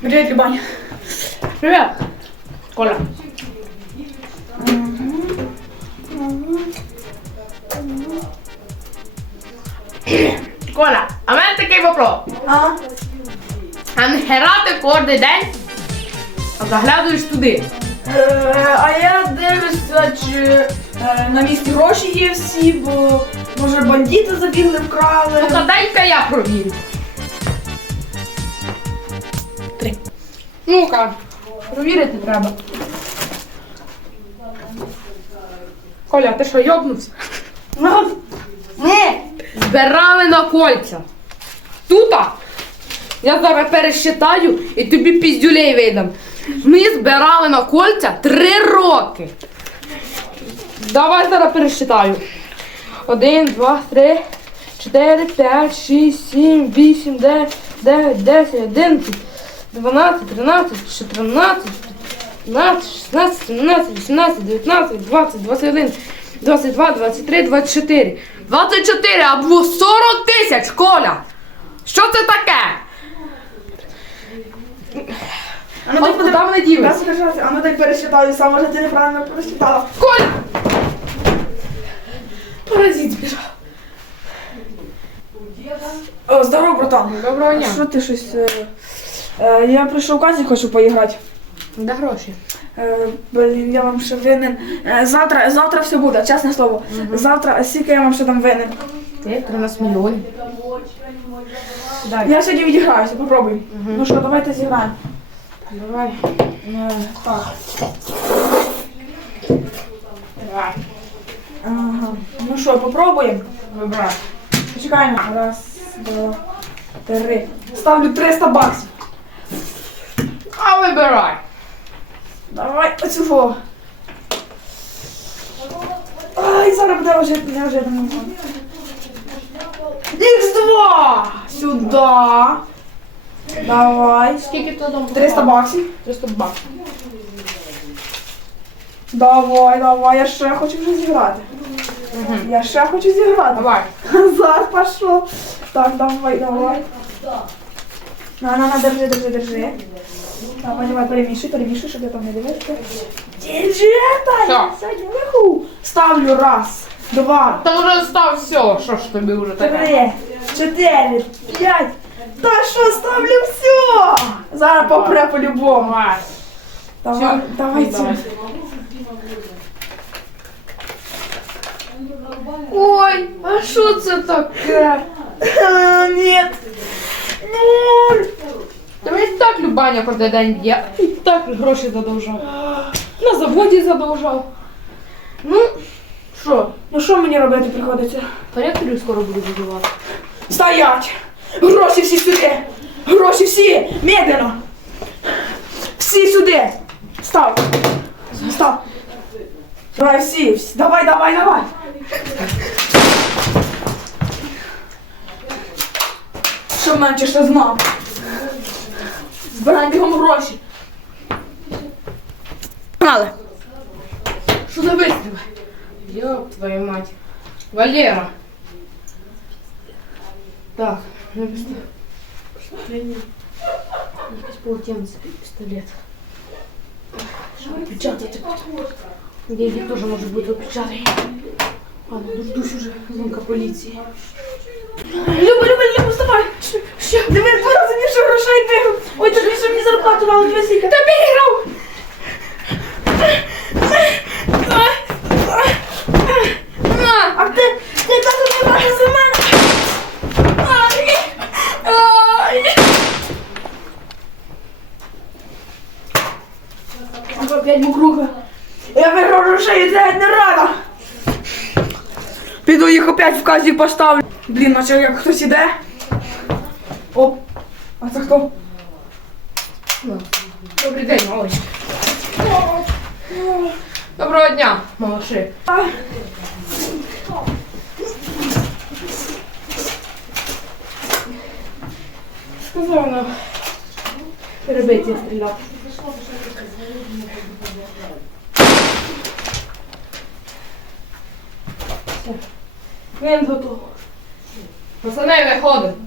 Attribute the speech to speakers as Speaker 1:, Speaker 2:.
Speaker 1: Привіт, Любань.
Speaker 2: Привет. Коля. Коля, а в мене такий вопрос.
Speaker 1: А?
Speaker 2: А не грати кожен день, заглядуєш туди.
Speaker 1: Е, а я дивлюся, чи е, на місці гроші є всі, бо може бандити забігли, вкрали.
Speaker 2: Ну-ка, дай-ка я провірю. Ну-ка, провірити треба. Коля, ти що, йобнувся?
Speaker 1: Ну, Ні.
Speaker 2: Збирали на кольця. Тута. Я зараз пересчитаю і тобі піздюлей видам. Ми збирали на кольця три роки. Давай зараз пересчитаю. Один, два, три, чотири, п'ять, шість, сім, вісім, дев'ять, дев'ять, десять, одинадцять, дванадцять, тринадцять, чотирнадцять, п'ятнадцять, шістнадцять, сімнадцять, вісімнадцять, дев'ятнадцять, двадцять, двадцять один, двадцять два, двадцять три, двадцять чотири. Двадцять чотири або сорок тисяч, Коля! Що це таке?
Speaker 1: А ну
Speaker 2: От
Speaker 1: так
Speaker 2: куди вони ділись?
Speaker 1: Дай подержати, а ну так пересчитаю, сам може ти неправильно пересчитала.
Speaker 2: Коля! Паразит збіжав.
Speaker 1: О, здорово, братан.
Speaker 2: Доброго дня.
Speaker 1: Що ти щось? е, я прийшов в казі, хочу поіграти.
Speaker 2: Де гроші?
Speaker 1: Е, блін, я вам ще винен. Е, завтра, завтра все буде, чесне слово. Завтра, а скільки я вам ще там винен?
Speaker 2: Ти 13 мільйонів.
Speaker 1: Я сьогодні відіграюся, попробуй. Ну що, давайте зіграємо.
Speaker 2: Давай.
Speaker 1: Е, так.
Speaker 2: Давай.
Speaker 1: Ага. Ну що, попробуємо?
Speaker 2: Вибирай.
Speaker 1: Почекаємо. Раз, два, три. Ставлю 300 баксів.
Speaker 2: Вибирай.
Speaker 1: Давай оцю фо. Ай, зараз буде вже неожиданно. Х2! Сюди. Давай.
Speaker 2: Скільки ти там?
Speaker 1: 300 баксів.
Speaker 2: 300 баксів.
Speaker 1: Давай, давай, я ще хочу вже зіграти. Я ще хочу зіграти.
Speaker 2: Давай.
Speaker 1: Азарт пішов. Так, давай, давай. На, на, на, держи, держи, держи. Давай, давай, перемішуй, перемішуй, щоб я там не дивився. Держи? Таня, сьогодні виху. Ставлю раз, два,
Speaker 2: Та вже став все. Що ж тобі вже таке?
Speaker 1: три, чотири, п'ять. Та що, ставлю все. Зараз попре по-любому.
Speaker 2: Давай.
Speaker 1: Давай,
Speaker 2: Всё?
Speaker 1: давай,
Speaker 2: давай. Ой, а що це таке?
Speaker 1: А, Ні. Нуль.
Speaker 2: Та так кожен день б'є. І так гроші задовжав. На заводі задовжав. Ну, що,
Speaker 1: Ну що мені робити приходиться?
Speaker 2: коректорів скоро буду задавати.
Speaker 1: Стоять! Гроші всі сюди! Гроші всі! Медленно! Всі сюди! Став! Став! Давай всі, всі! Давай, давай, давай! Що менше що знав? Збираємо бігом гроші!
Speaker 2: Погнали. Що за вистріли? Йоп, твою мать. Валера. Так, ну пистолет. Якесь полотенце, пістолет. Що опечатати? Деньги теж може бути опечатані. Ладно, дождусь уже звонка поліції.
Speaker 1: Люба, Люба, Люба, вставай! Що? Що? Диви, два рази більше грошей виграв! Ой, так більше мені зарплату дали, дві сіка! Та!
Speaker 2: На!
Speaker 1: А ти, ти так не граєш за мене! Ай! Ай! Опять мокруха. Я виграв грошей, я не рада. Піду їх опять в казі поставлю. Блін, наче як хтось іде. Оп. А це хто?
Speaker 2: Добрий день, малыш. Доброго дня, малыши. Сказав нам перебиття стріляти. Все. Він готовий. Пацани, виходимо.